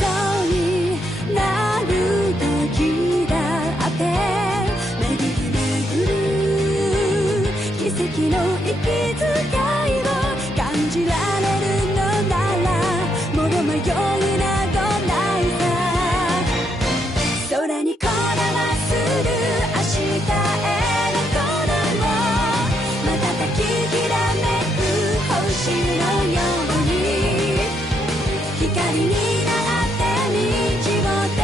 そうになる時だって巡る奇跡の息遣いを感じられるのならもう迷いなどないさ空にこだまする明日への鼓動瞬ききらめく星のように光になって道を照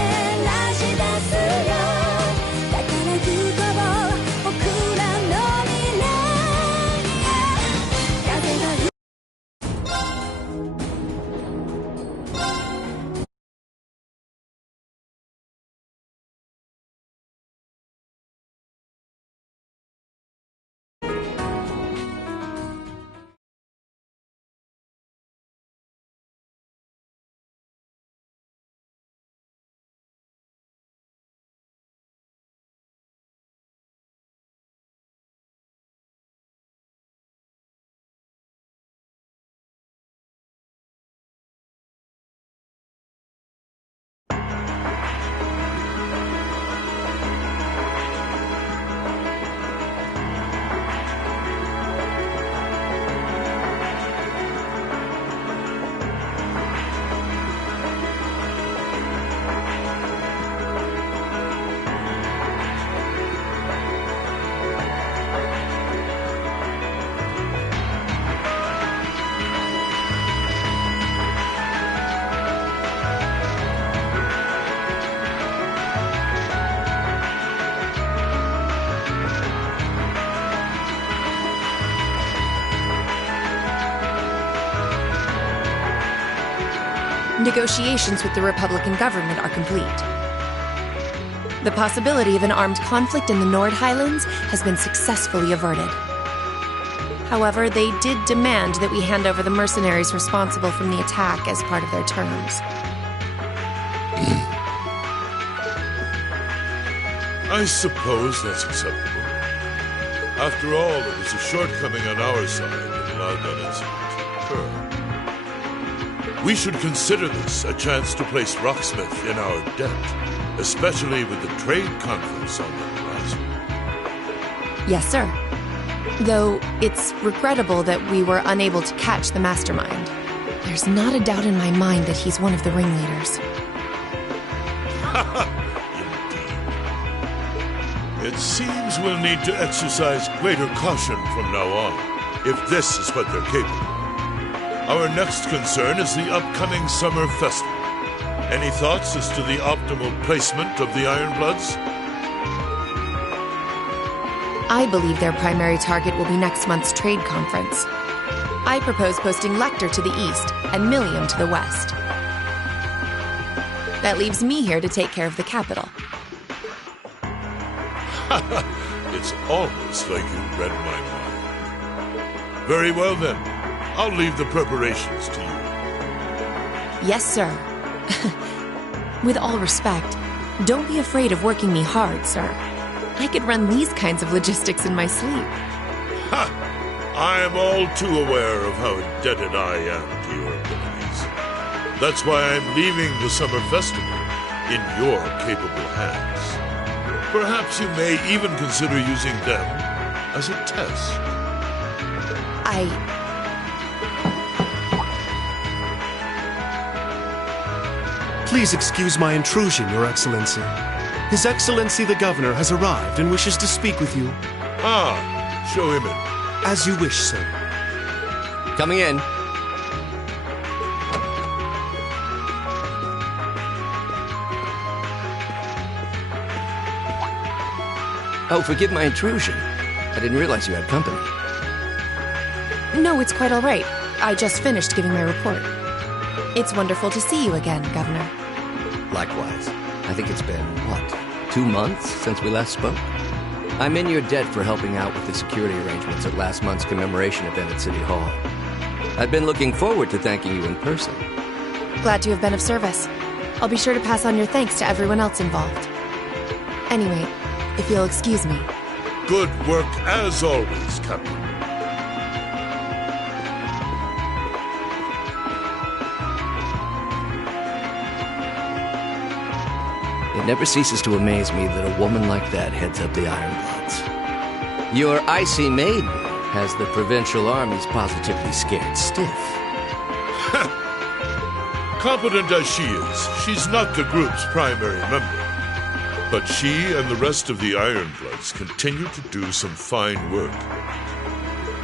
らし出すよだから行こう僕らの未来へ風がNegotiations with the Republican government are complete. The possibility of an armed conflict in the Nord Highlands has been successfully averted. However, they did demand that we hand over the mercenaries responsible from the attack as part of their terms. I suppose that's acceptable. After all, it was a shortcoming on our side that allowed that incident to occur. We should consider this a chance to place Rocksmith in our debt, especially with the trade conference on the horizon. Yes, sir. Though it's regrettable that we were unable to catch the mastermind. There's not a doubt in my mind that he's one of the ringleaders. Indeed. It seems we'll need to exercise greater caution from now on, if this is what they're capable of. Our next concern is the upcoming summer festival. Any thoughts as to the optimal placement of the Ironbloods? I believe their primary target will be next month's trade conference. I propose posting Lecter to the east and Millium to the west. That leaves me here to take care of the capital. It's almost like you read my mind. Very well then. I'll leave the preparations to you. Yes, sir. With all respect, don't be afraid of working me hard, sir. I could run these kinds of logistics in my sleep. Ha! I am all too aware of how indebted I am to your abilities. That's why I'm leaving the summer festival in your capable hands. Perhaps you may even consider using them as a test. Please excuse my intrusion, Your Excellency. His Excellency the Governor has arrived and wishes to speak with you. Ah, show him in. As you wish, sir. Coming in. Oh, forgive my intrusion. I didn't realize you had company. No, it's quite all right. I just finished giving my report. It's wonderful to see you again, Governor. Likewise. I think it's been, 2 months since we last spoke? I'm in your debt for helping out with the security arrangements at last month's commemoration event at City Hall. I've been looking forward to thanking you in person. Glad to have been of service. I'll be sure to pass on your thanks to everyone else involved. Anyway, if you'll excuse me. Good work as always, Captain. It never ceases to amaze me that a woman like that heads up the Ironbloods. Your icy maiden has the provincial armies positively scared stiff. Competent as she is, she's not the group's primary member. But she and the rest of the Ironbloods continue to do some fine work.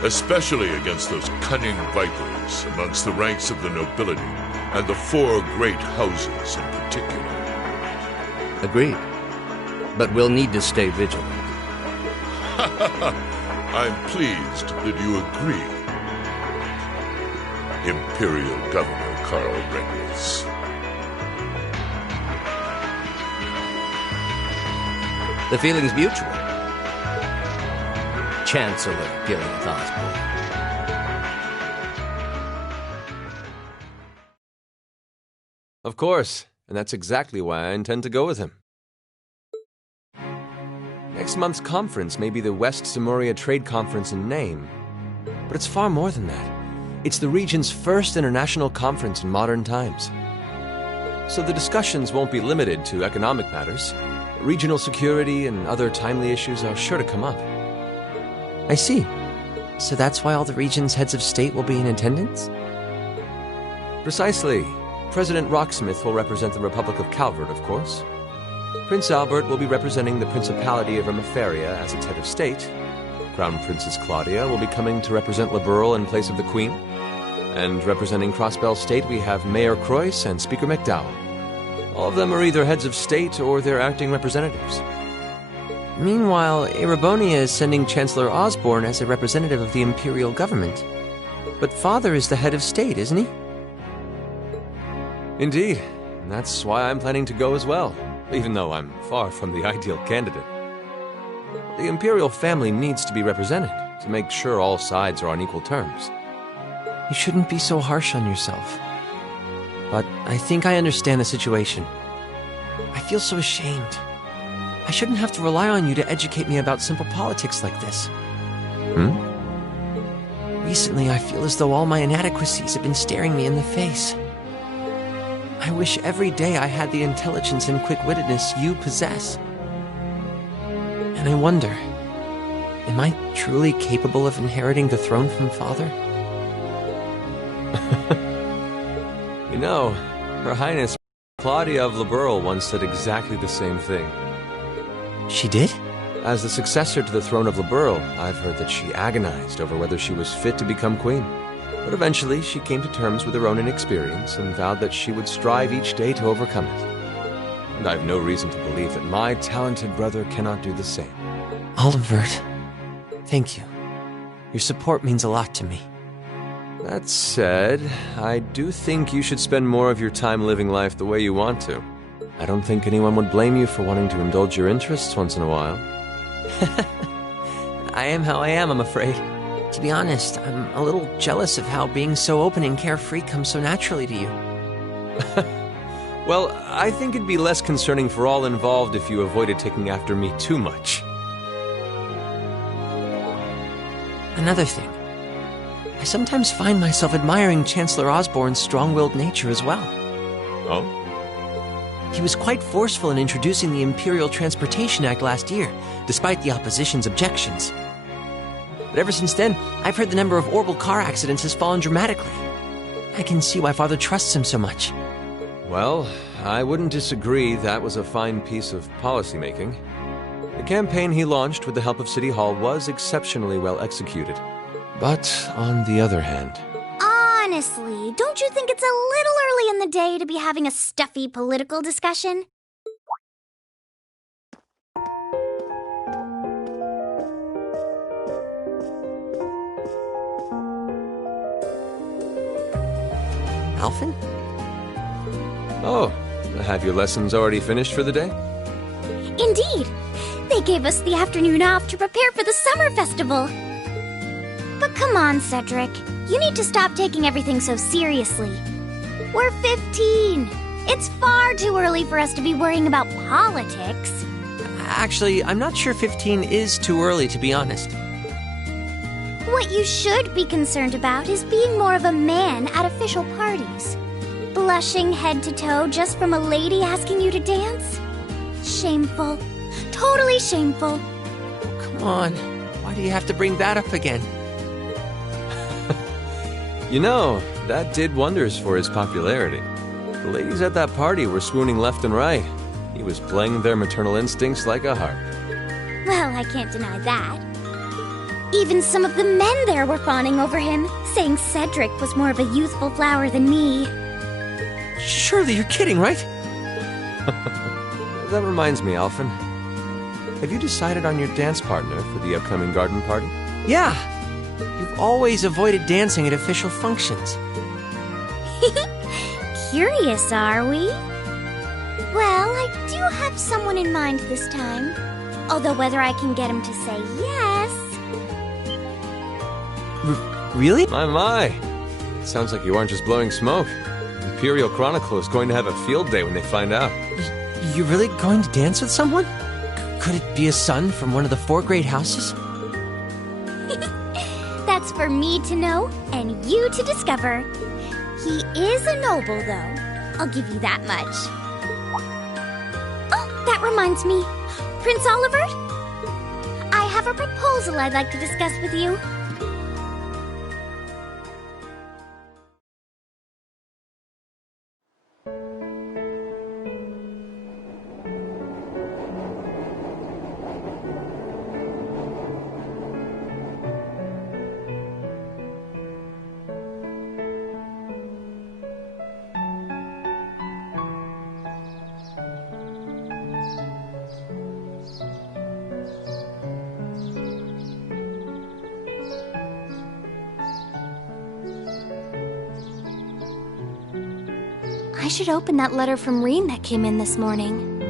Especially against those cunning vipers amongst the ranks of the nobility and the four great houses in particular. Agreed. But we'll need to stay vigilant. I'm pleased that you agree, Imperial Governor Carl Regnitz. The feeling's mutual. Chancellor Gilliath Osborne. Of course, and that's exactly why I intend to go with him. Next month's conference may be the West Samoria Trade Conference in name, but it's far more than that. It's the region's first international conference in modern times. So the discussions won't be limited to economic matters. Regional security and other timely issues are sure to come up. I see. So that's why all the region's heads of state will be in attendance? Precisely. President Rocksmith will represent the Republic of Calvert, of course. Prince Albert will be representing the Principality of Ermaferia as its head of state. Crown Princess Claudia will be coming to represent Liberl in place of the Queen. And representing Crossbell State, we have Mayor Croyce and Speaker McDowell. All of them are either heads of state or their acting representatives. Meanwhile, Erebonia is sending Chancellor Osborne as a representative of the Imperial government. But Father is the head of state, isn't he? Indeed, and that's why I'm planning to go as well, even though I'm far from the ideal candidate. The Imperial family needs to be represented to make sure all sides are on equal terms. You shouldn't be so harsh on yourself. But I think I understand the situation. I feel so ashamed. I shouldn't have to rely on you to educate me about simple politics like this. Recently, I feel as though all my inadequacies have been staring me in the face. I wish every day I had the intelligence and quick-wittedness you possess. And I wonder, am I truly capable of inheriting the throne from Father? You know, Her Highness Claudia of Liberl once said exactly the same thing. She did? As the successor to the throne of Liberl, I've heard that she agonized over whether she was fit to become queen. But eventually, she came to terms with her own inexperience and vowed that she would strive each day to overcome it. And I've no reason to believe that my talented brother cannot do the same. Olivert, thank you. Your support means a lot to me. That said, I do think you should spend more of your time living life the way you want to. I don't think anyone would blame you for wanting to indulge your interests once in a while. I am how I am, I'm afraid. To be honest, I'm a little jealous of how being so open and carefree comes so naturally to you. Well, I think it'd be less concerning for all involved if you avoided taking after me too much. Another thing. I sometimes find myself admiring Chancellor Osborne's strong-willed nature as well. Oh? He was quite forceful in introducing the Imperial Transportation Act last year, despite the opposition's objections. But ever since then, I've heard the number of orbital car accidents has fallen dramatically. I can see why Father trusts him so much. Well, I wouldn't disagree that was a fine piece of policymaking. The campaign he launched with the help of City Hall was exceptionally well executed. But on the other hand... Honestly, don't you think it's a little early in the day to be having a stuffy political discussion? Alphen? Oh, have your lessons already finished for the day? Indeed. They gave us the afternoon off to prepare for the summer festival. But come on, Cedric. You need to stop taking everything so seriously. We're 15. It's far too early for us to be worrying about politics. Actually, I'm not sure 15 is too early, to be honest. What you should be concerned about is being more of a man at official parties. Blushing head to toe just from a lady asking you to dance? Shameful. Totally shameful. Come on. Why do you have to bring that up again? You know, that did wonders for his popularity. The ladies at that party were swooning left and right. He was playing their maternal instincts like a harp. Well, I can't deny that. Even some of the men there were fawning over him, saying Cedric was more of a youthful flower than me. Surely you're kidding, right? That reminds me, Alphen. Have you decided on your dance partner for the upcoming garden party? Yeah. You've always avoided dancing at official functions. Curious, are we? Well, I do have someone in mind this time. Although whether I can get him to say yes... Really? My. It sounds like you aren't just blowing smoke. Imperial Chronicle is going to have a field day when they find out. You're really going to dance with someone? Could it be a son from one of the 4 great houses? That's for me to know and you to discover. He is a noble, though. I'll give you that much. Oh, that reminds me. Prince Olivert? I have a proposal I'd like to discuss with you. I should open that letter from Reen that came in this morning.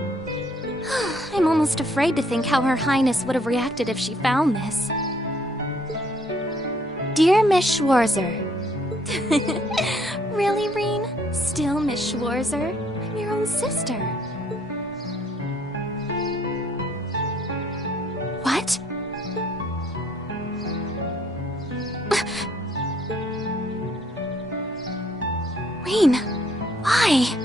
I'm almost afraid to think how Her Highness would have reacted if she found this. Dear Miss Schwarzer. Really, Reen? Still Miss Schwarzer? I'm your own sister. What? Reen, why?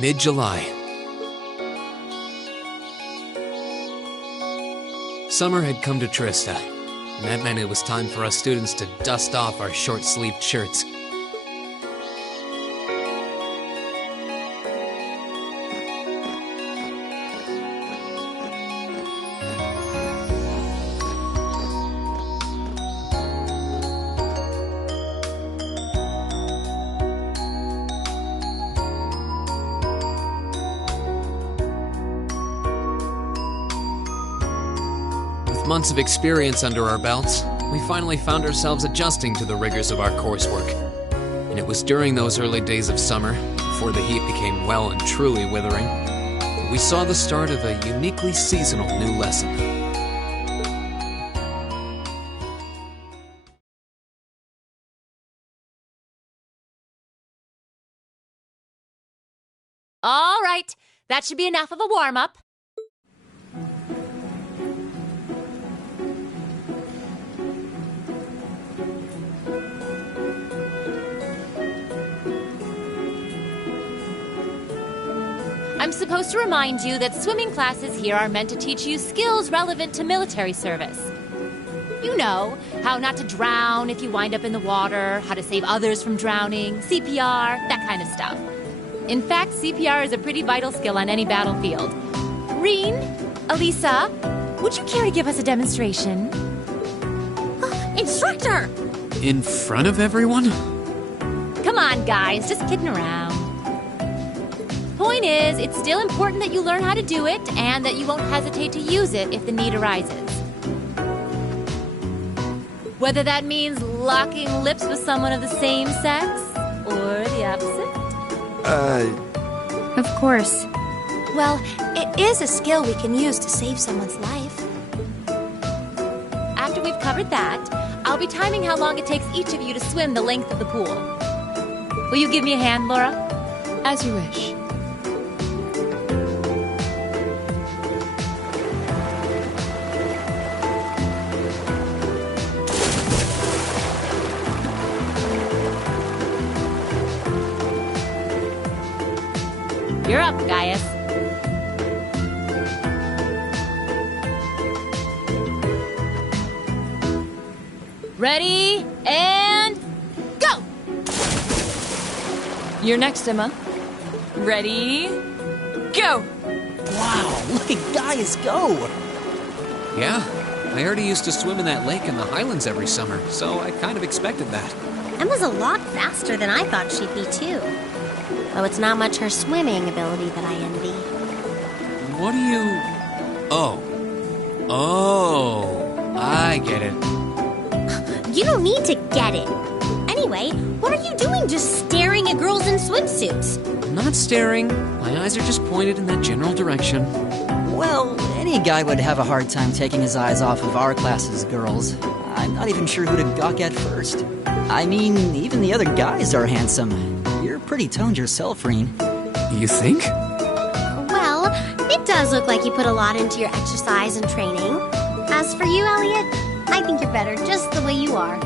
Mid-July. Summer had come to Trista, and that meant it was time for us students to dust off our short-sleeved shirts. Months of experience under our belts, we finally found ourselves adjusting to the rigors of our coursework. And it was during those early days of summer, before the heat became well and truly withering, that we saw the start of a uniquely seasonal new lesson. All right, that should be enough of a warm-up. I'm supposed to remind you that swimming classes here are meant to teach you skills relevant to military service. You know, how not to drown if you wind up in the water, how to save others from drowning, CPR, that kind of stuff. In fact, CPR is a pretty vital skill on any battlefield. Reen, Elisa, would you care to give us a demonstration? Instructor! In front of everyone? Come on, guys, just kidding around. Point is, it's still important that you learn how to do it and that you won't hesitate to use it if the need arises. Whether that means locking lips with someone of the same sex or the opposite. Of course. Well, it is a skill we can use to save someone's life. After we've covered that, I'll be timing how long it takes each of you to swim the length of the pool. Will you give me a hand, Laura? As you wish. You're up, Gaius. Ready, and go! You're next, Emma. Ready, go! Wow, look at Gaius go! Yeah, I already used to swim in that lake in the Highlands every summer, so I kind of expected that. Emma's a lot faster than I thought she'd be, too. Though it's not much her swimming ability that I envy. What do you... Oh, I get it. You don't need to get it. Anyway, what are you doing just staring at girls in swimsuits? I'm not staring. My eyes are just pointed in that general direction. Well, any guy would have a hard time taking his eyes off of our class's girls. I'm not even sure who to gawk at first. I mean, even the other guys are handsome. You're pretty toned yourself, Reen. You think? Well, it does look like you put a lot into your exercise and training. As for you, Elliot, I think you're better just the way you are.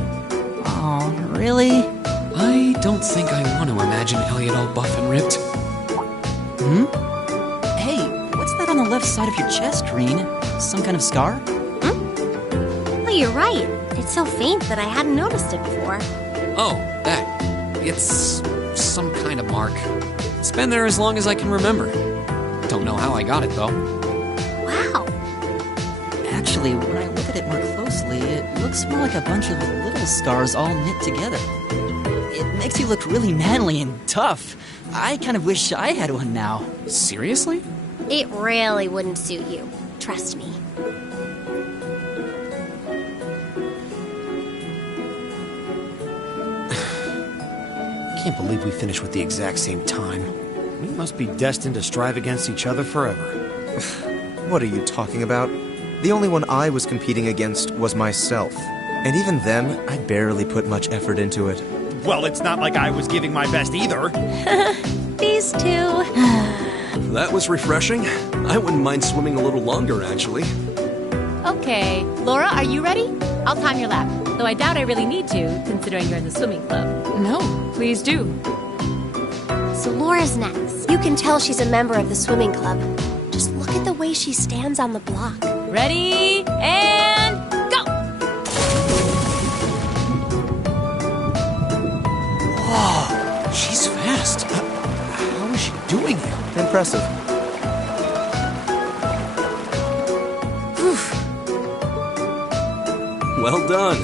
Oh, really? I don't think I want to imagine Elliot all buff and ripped. Hey, what's that on the left side of your chest, Reen? Some kind of scar? Oh, you're right. It's so faint that I hadn't noticed it before. Oh, that. It's some kind of mark. It's been there as long as I can remember. Don't know how I got it, though. Wow. Actually, when I look at it more closely, it looks more like a bunch of little scars all knit together. It makes you look really manly and tough. I kind of wish I had one now. Seriously? It really wouldn't suit you. Trust me. I can't believe we finished with the exact same time. We must be destined to strive against each other forever. What are you talking about? The only one I was competing against was myself. And even then, I barely put much effort into it. Well, it's not like I was giving my best either. These two. That was refreshing. I wouldn't mind swimming a little longer, actually. Okay, Laura, are you ready? I'll time your lap, though I doubt I really need to, considering you're in the swimming club. No, please do. So Laura's next. You can tell she's a member of the swimming club. Just look at the way she stands on the block. Ready, and go! Whoa, she's fast. How is she doing it? Impressive. Well done.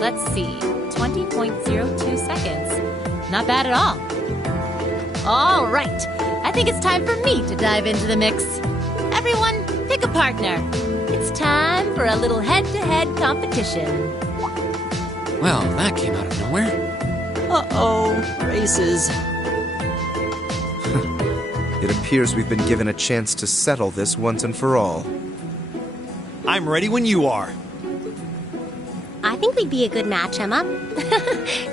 Let's see, 20.02 seconds. Not bad at all. All right, I think it's time for me to dive into the mix. Everyone, pick a partner. It's time for a little head-to-head competition. Well, that came out of nowhere. Uh-oh, races. It appears we've been given a chance to settle this once and for all. I'm ready when you are. I think we'd be a good match, Emma.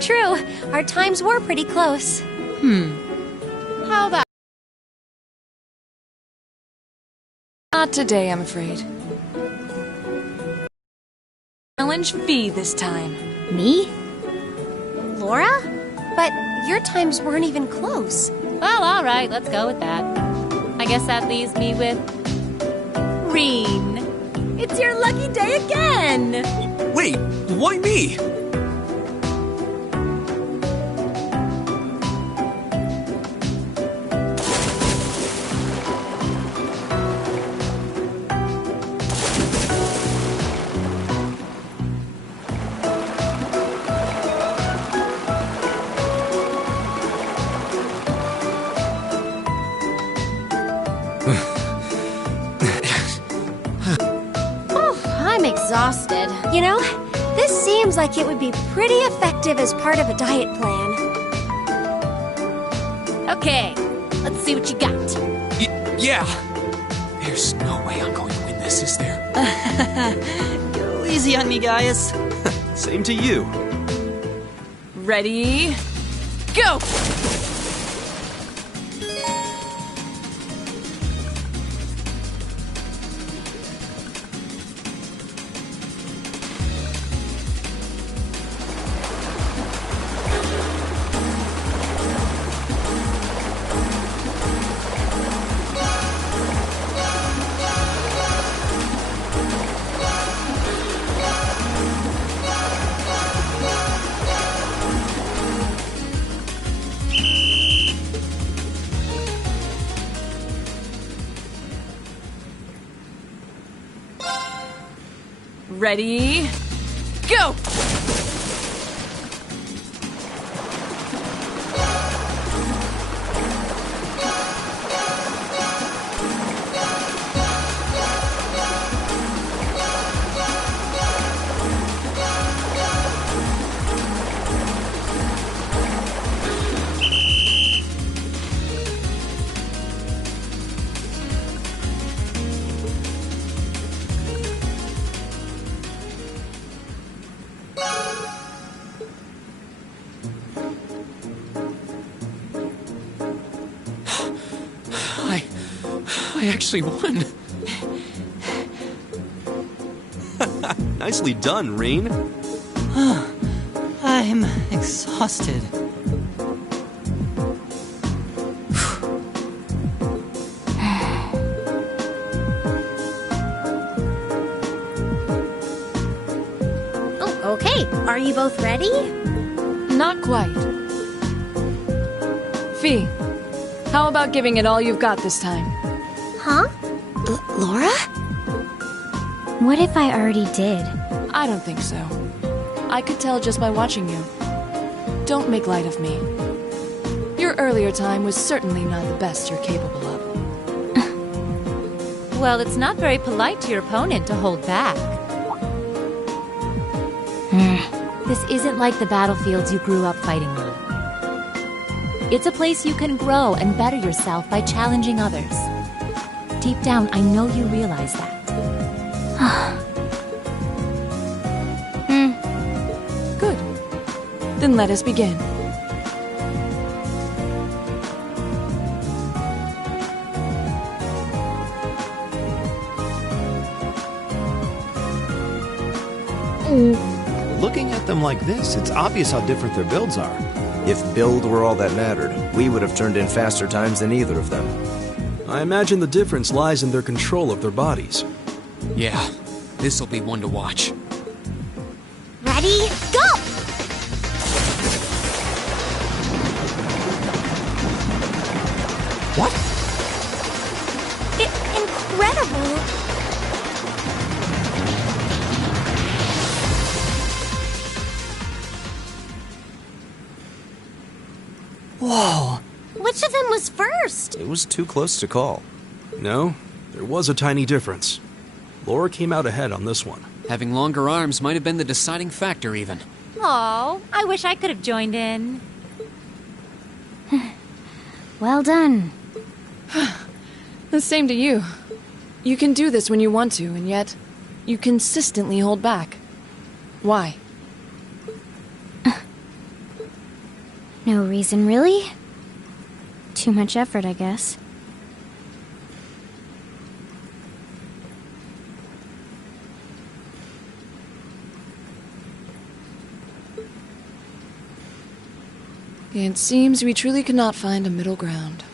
True, our times were pretty close. How about... Not today, I'm afraid. Challenge V this time. Me? Laura? But your times weren't even close. Well, all right, let's go with that. I guess that leaves me with... Reen. It's your lucky day again! Wait, why me? I'm exhausted. You know, this seems like it would be pretty effective as part of a diet plan. Okay, let's see what you got. Yeah! There's no way I'm going to win this, is there? Go easy on me, Gaius. Same to you. Ready? Go! Ready? Go! I actually won. Nicely done, Rean. I'm exhausted. Oh, okay. Are you both ready? Not quite. Fee, how about giving it all you've got this time? Huh? Laura? What if I already did? I don't think so. I could tell just by watching you. Don't make light of me. Your earlier time was certainly not the best you're capable of. Well, it's not very polite to your opponent to hold back. This isn't like the battlefields you grew up fighting on. It's a place you can grow and better yourself by challenging others. Deep down, I know you realize that. Good. Then let us begin. Looking at them like this, it's obvious how different their builds are. If build were all that mattered, we would have turned in faster times than either of them. I imagine the difference lies in their control of their bodies. Yeah, this'll be one to watch. Ready? Go! What? Incredible! Whoa! Which of them was first? It was too close to call. No, there was a tiny difference. Laura came out ahead on this one. Having longer arms might have been the deciding factor, even. Oh, I wish I could have joined in. Well done. The same to you. You can do this when you want to, and yet you consistently hold back. Why? No reason, really? Too much effort, I guess. It seems we truly cannot find a middle ground.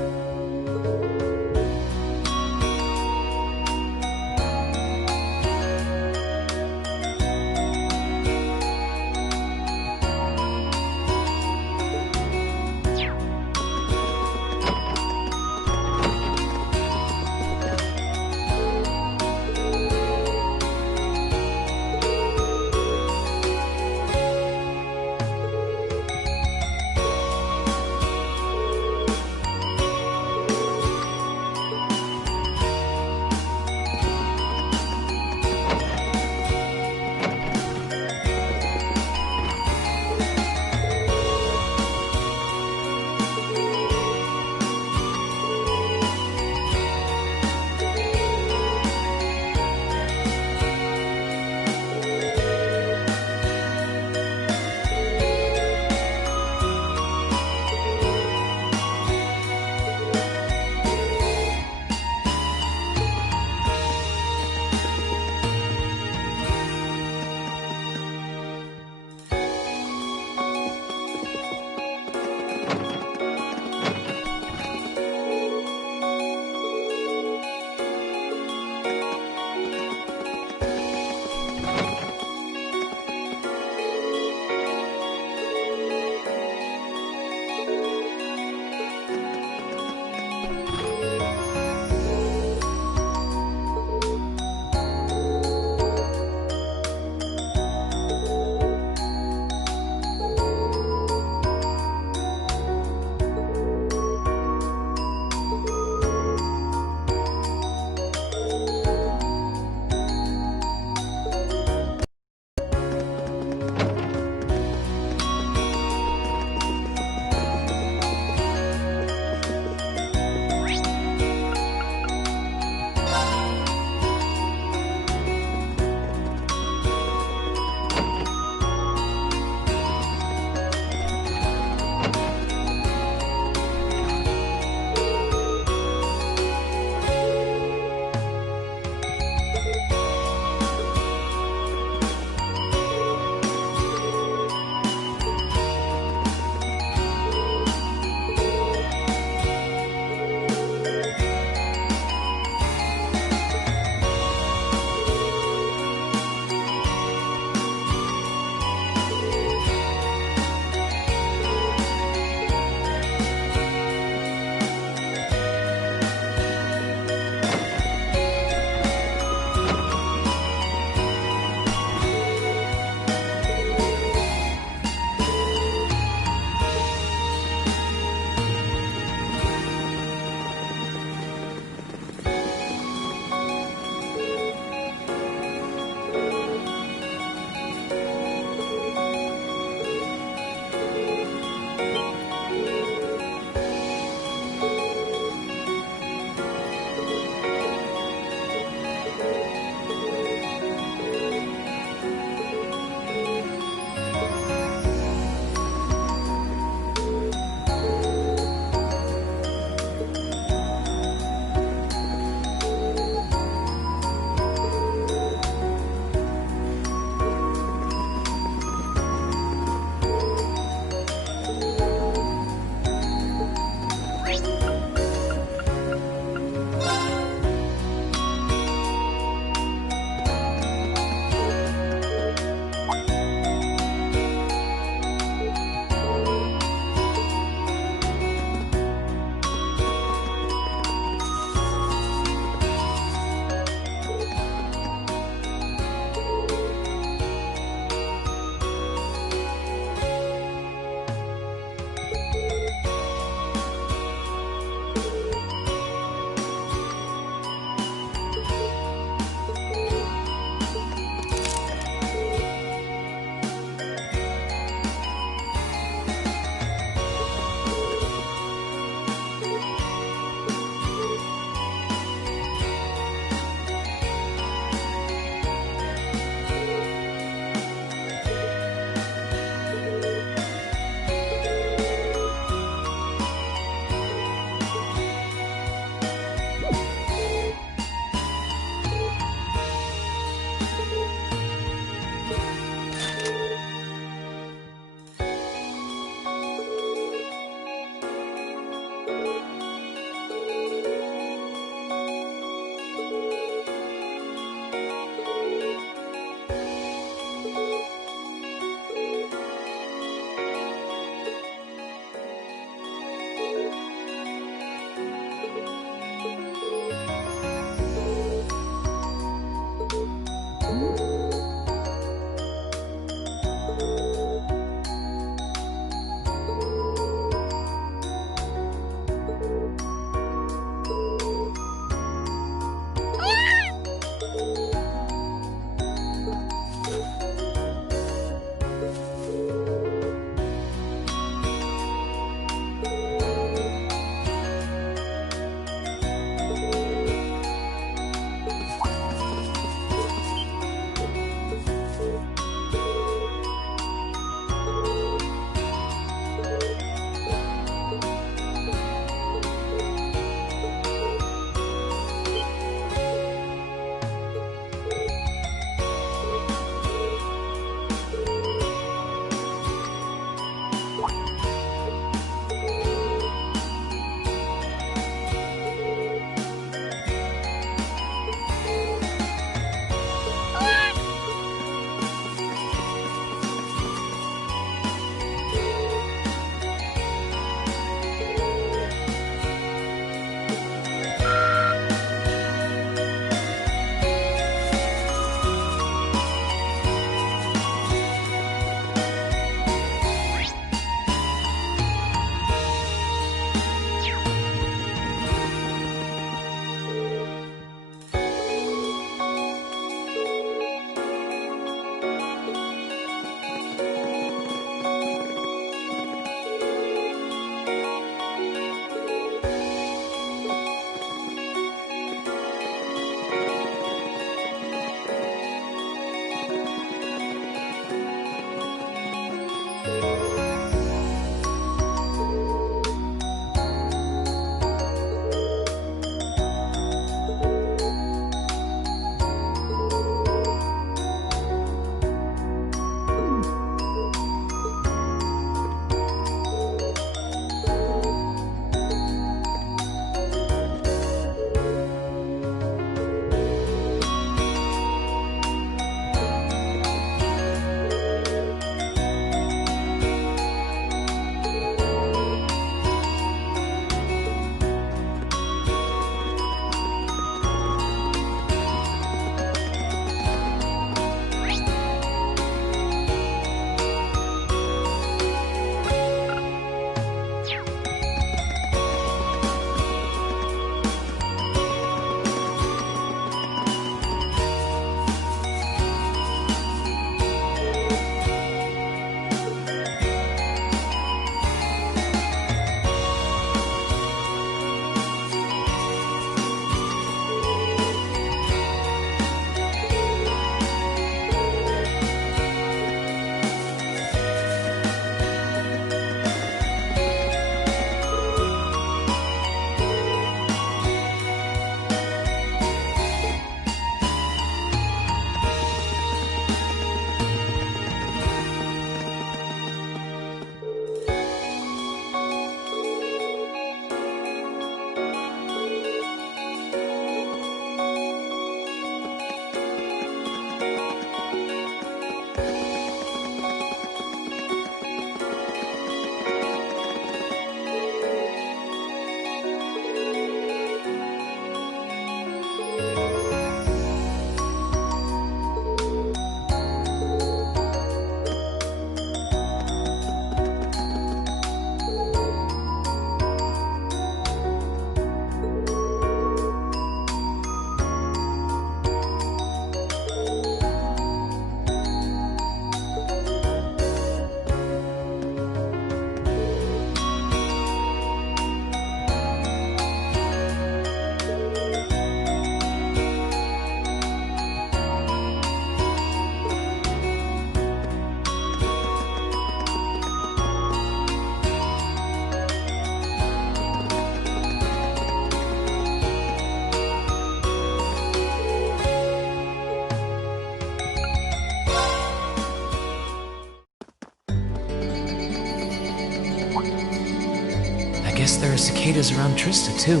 There are cicadas around Trista, too.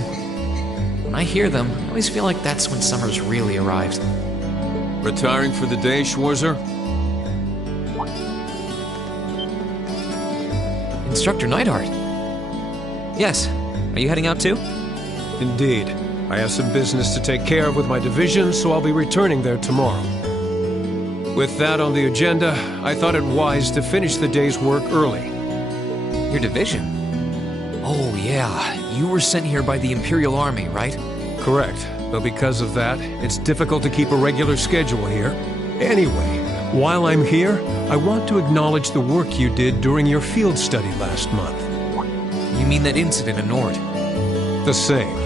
When I hear them, I always feel like that's when summer's really arrived. Retiring for the day, Schwarzer? Instructor Neidhart. Yes. Are you heading out too? Indeed. I have some business to take care of with my division, so I'll be returning there tomorrow. With that on the agenda, I thought it wise to finish the day's work early. Your division? Oh, yeah. You were sent here by the Imperial Army, right? Correct. But because of that, it's difficult to keep a regular schedule here. Anyway, while I'm here, I want to acknowledge the work you did during your field study last month. You mean that incident in Nord? The same.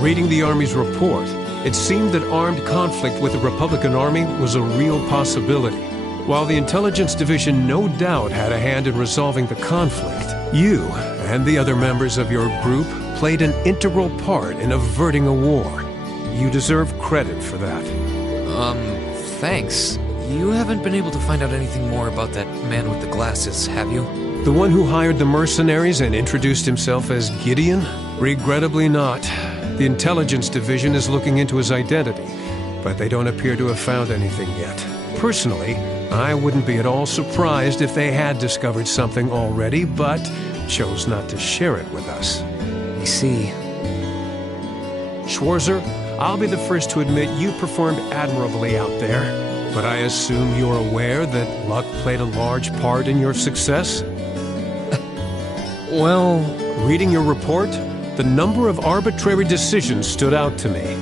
Reading the Army's report, it seemed that armed conflict with the Republican Army was a real possibility. While the Intelligence Division no doubt had a hand in resolving the conflict, you and the other members of your group played an integral part in averting a war. You deserve credit for that. Thanks. You haven't been able to find out anything more about that man with the glasses, have you? The one who hired the mercenaries and introduced himself as Gideon? Regrettably not. The Intelligence Division is looking into his identity, but they don't appear to have found anything yet. Personally, I wouldn't be at all surprised if they had discovered something already, but chose not to share it with us. I see. Schwarzer, I'll be the first to admit you performed admirably out there, but I assume you're aware that luck played a large part in your success? Well, reading your report, the number of arbitrary decisions stood out to me.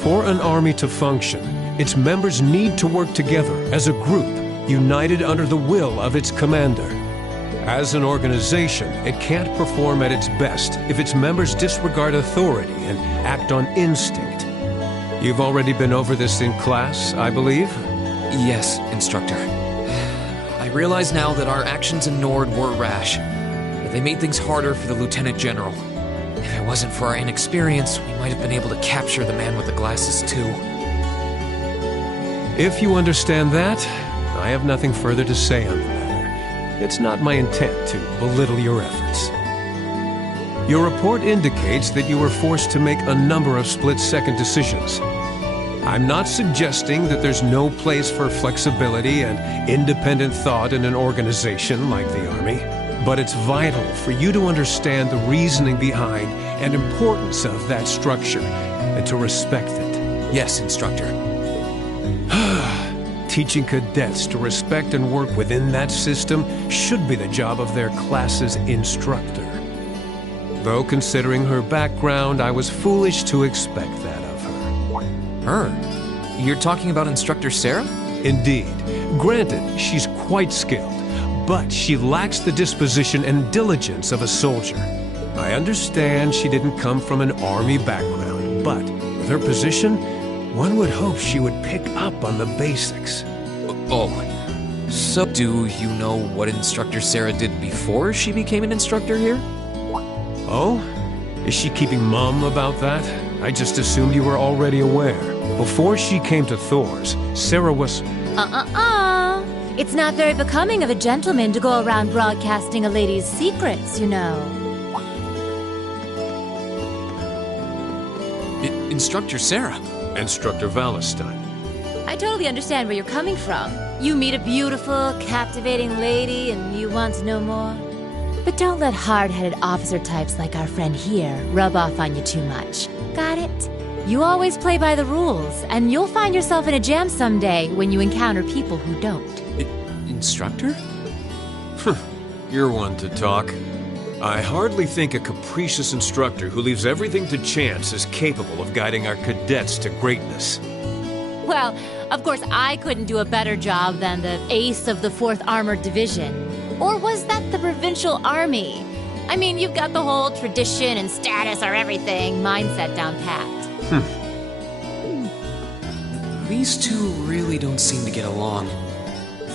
For an army to function, its members need to work together as a group, united under the will of its commander. As an organization, it can't perform at its best if its members disregard authority and act on instinct. You've already been over this in class, I believe? Yes, Instructor. I realize now that our actions in Nord were rash, but they made things harder for the Lieutenant General. If it wasn't for our inexperience, we might have been able to capture the man with the glasses too. If you understand that, I have nothing further to say on the matter. It's not my intent to belittle your efforts. Your report indicates that you were forced to make a number of split-second decisions. I'm not suggesting that there's no place for flexibility and independent thought in an organization like the Army, but it's vital for you to understand the reasoning behind and importance of that structure, and to respect it. Yes, Instructor. Teaching cadets to respect and work within that system should be the job of their class's instructor. Though considering her background, I was foolish to expect that of her. Her? You're talking about Instructor Sarah? Indeed. Granted, she's quite skilled, but she lacks the disposition and diligence of a soldier. I understand she didn't come from an Army background, but with her position, one would hope she would pick up on the basics. Oh, so do you know what Instructor Sarah did before she became an instructor here? Oh? Is she keeping mum about that? I just assumed you were already aware. Before she came to Thor's, Sarah was... It's not very becoming of a gentleman to go around broadcasting a lady's secrets, you know. Instructor Sarah. Instructor Valestine. I totally understand where you're coming from. You meet a beautiful, captivating lady and you want to know more. But don't let hard-headed officer types like our friend here rub off on you too much. Got it? You always play by the rules, and you'll find yourself in a jam someday when you encounter people who don't. Instructor? You're one to talk. I hardly think a capricious instructor who leaves everything to chance is capable of guiding our cadets to greatness. Well, of course I couldn't do a better job than the ace of the 4th Armored Division. Or was that the Provincial Army? I mean, you've got the whole tradition and status or everything mindset down pat. These two really don't seem to get along.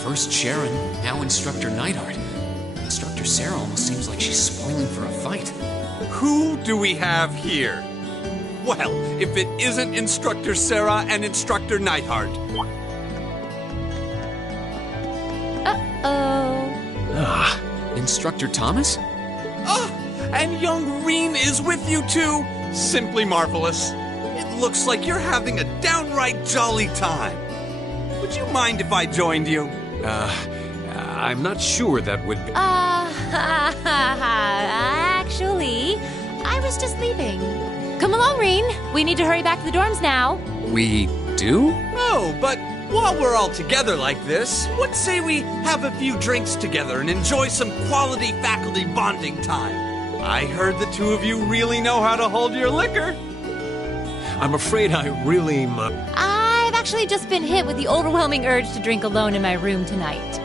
First Sharon, now Instructor Neidhart. Instructor Sarah almost seems like she's spoiling for a fight. Who do we have here? Well, if it isn't Instructor Sarah and Instructor Neidhart. Instructor Thomas? And young Reen is with you too? Simply marvelous. It looks like you're having a downright jolly time. Would you mind if I joined you? I'm not sure that would be... Actually, I was just leaving. Come along, Reen. We need to hurry back to the dorms now. We do? Oh, but while we're all together like this, what say we have a few drinks together and enjoy some quality faculty bonding time? I heard the two of you really know how to hold your liquor. I'm afraid I really I've actually just been hit with the overwhelming urge to drink alone in my room tonight.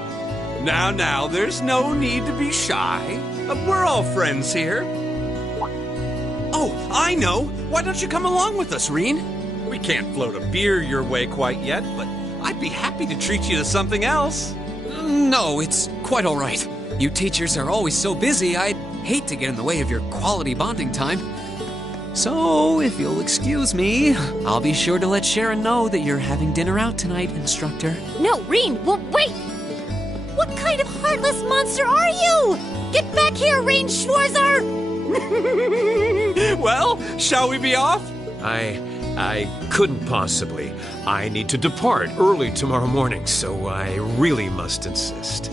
Now, there's no need to be shy. We're all friends here. Oh, I know. Why don't you come along with us, Reen? We can't float a beer your way quite yet, but I'd be happy to treat you to something else. No, it's quite all right. You teachers are always so busy, I'd hate to get in the way of your quality bonding time. So, if you'll excuse me, I'll be sure to let Sharon know that you're having dinner out tonight, Instructor. No, Reen, well, wait! What kind of heartless monster are you? Get back here, Reen Schwarzer! Well, shall we be off? I couldn't possibly. I need to depart early tomorrow morning, so I really must insist.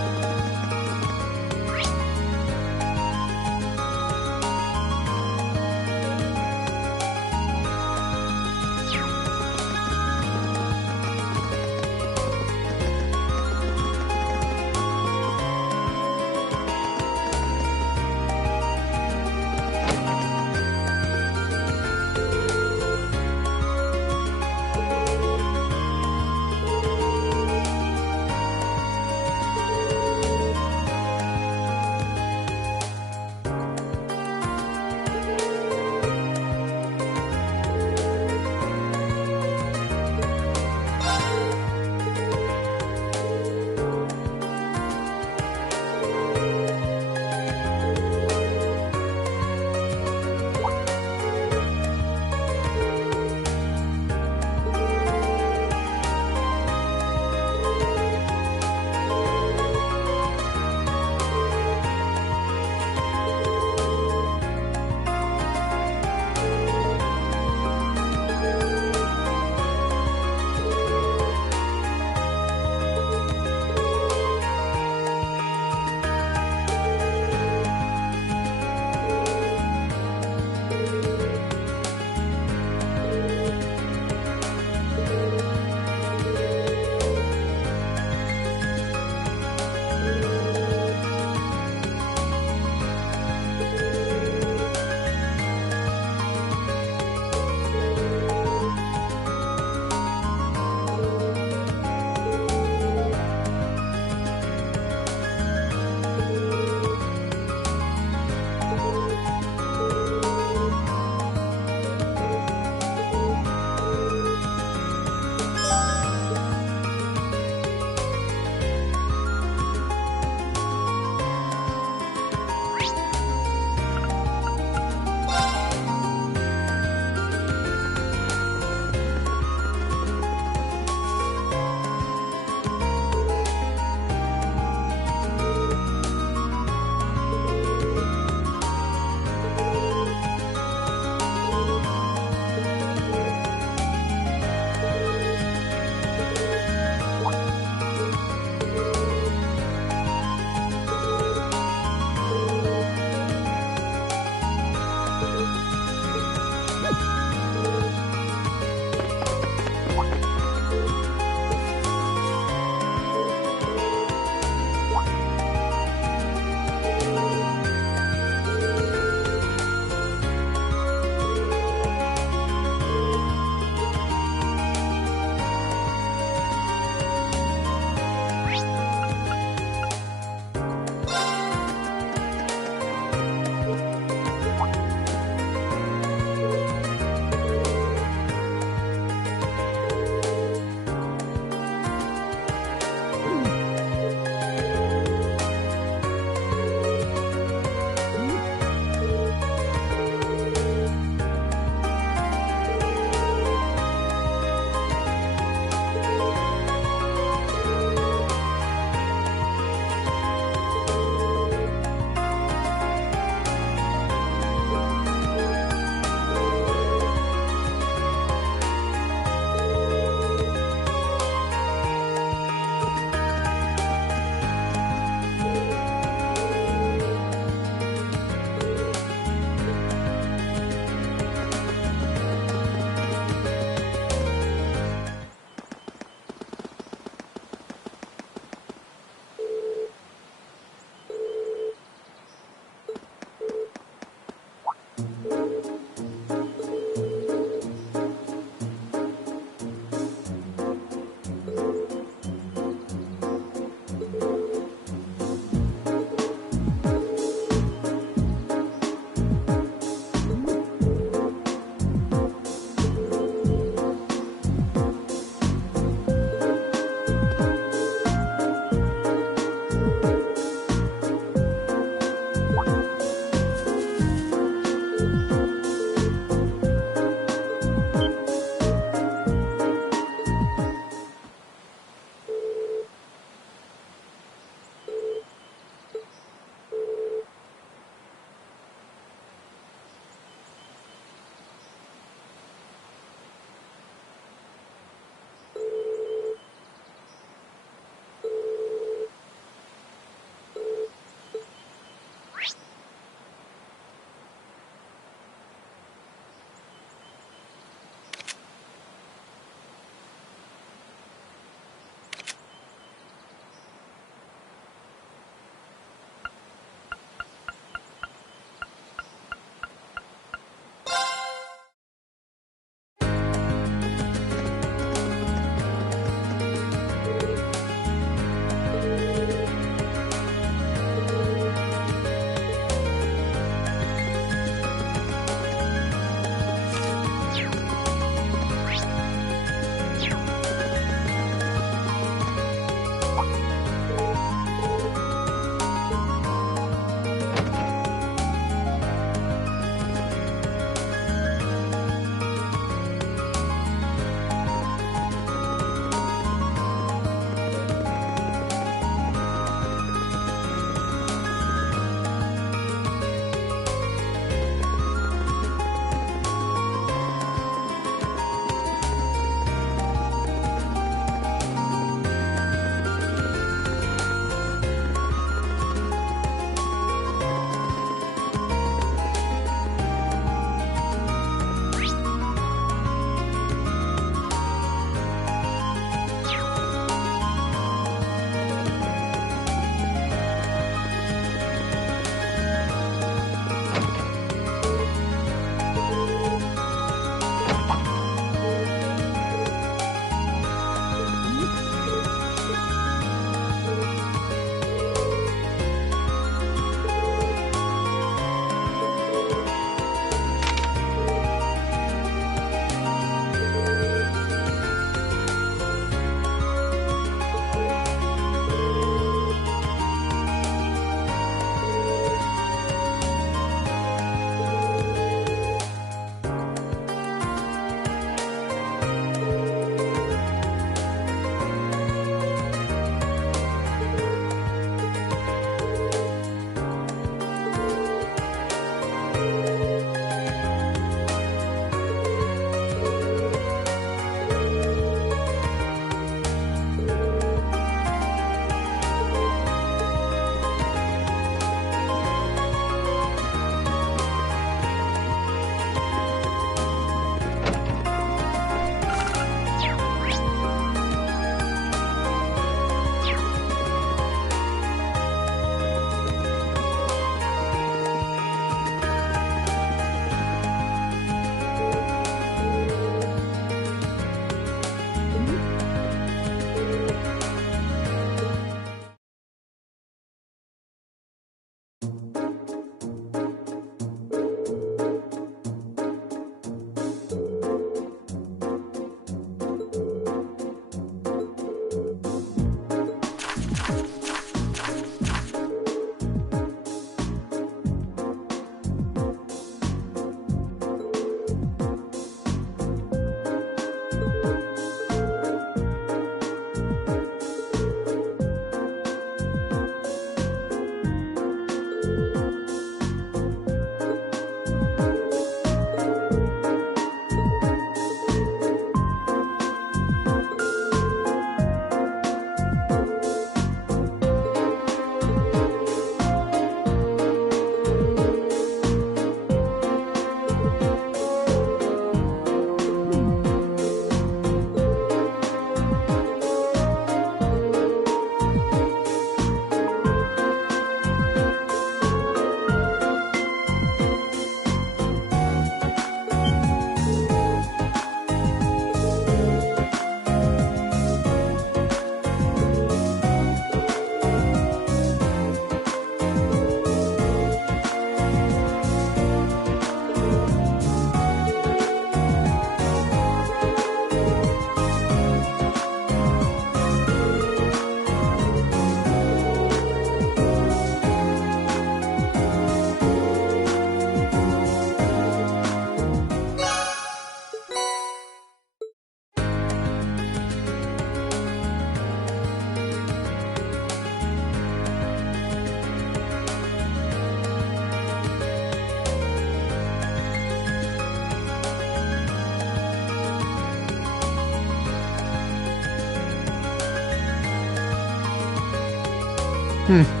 Hmm.